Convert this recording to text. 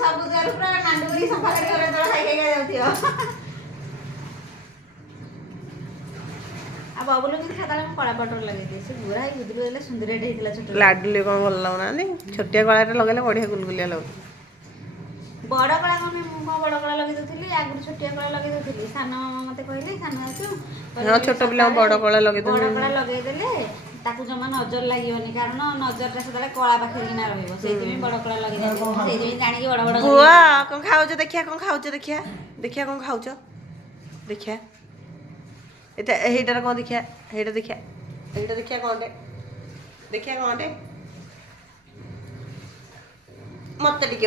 ସବୁ ଦ୍ୱାର ପୁରା ନାଣ୍ଡୁରି ସଫା କରି ଘର ତଳ ଖାଇ ଖାଇ ଯାଉଥିବ। ଆଉ ବବୁଲୁ କିନ୍ତୁ ସକାଳେ ମୁଁ କଳା ପାଉଡର ଲଗେଇଦିଏ। ସେ ବୁଢା ହେଇ ବୁଦ୍ଧି ହେଲେ ସୁନ୍ଦରିଆଟେ ହେଇଥିଲା ଛୋଟ ଲାଡୁଲି କ'ଣ ଭଲ ଲାଗୁନାହାନ୍ତି? ଛୋଟିଆ କଳାଟା ଲଗେଇଲେ ବଢ଼ିଆ ଗୁଲଗୁଲିଆ ଲାଗୁଛି। ବଡ଼ କଳା କ'ଣ ମୁଁ କ'ଣ ବଡ଼ କଳା ଲଗେଇ ଦେଉଥିଲି, ଆଗରୁ ଛୋଟିଆ କଳା ଲଗେଇ ଦେଉଥିଲି। ସାନ ମୋତେ କହିଲେ ସାନ ଆସୁ ହଁ ଛୋଟ ପିଲାଙ୍କୁ ବଡ଼ କଳା ଲଗେଇ ବଡ଼ ଦେଉଛନ୍ତି। କଳା ଲଗେଇଦେଲେ ତାକୁ ଜମା ନଜର ଲାଗିବନି, କାରଣ ନଜରଟା ସେତେବେଳେ କଳା ପାଖରେ କିନା ରହିବ। ସେଇଥିପାଇଁ ବଡ଼ କଳା ଲଗେଇ ଦେଇଥିଲି। ସେଇଥିପାଇଁ ଜାଣିକି ବଡ଼ ବଡ଼ ପୁଅ କ'ଣ ଖାଉଛ ଦେଖିଆ, କ'ଣ ଖାଉଛ ଦେଖିଆ, ଦେଖିଆ କ'ଣ ଖାଉଛ ଦେଖିଆ। ଏଇଟା ହେଇଟାର କ'ଣ ଦେଖିଆ, ହେଇଟା ଦେଖିଆ, ହେଇଟା ଦେଖିଆ କ'ଣଟେ, ଦେଖିଆ କ'ଣଟେ, ମତେ ଟିକେ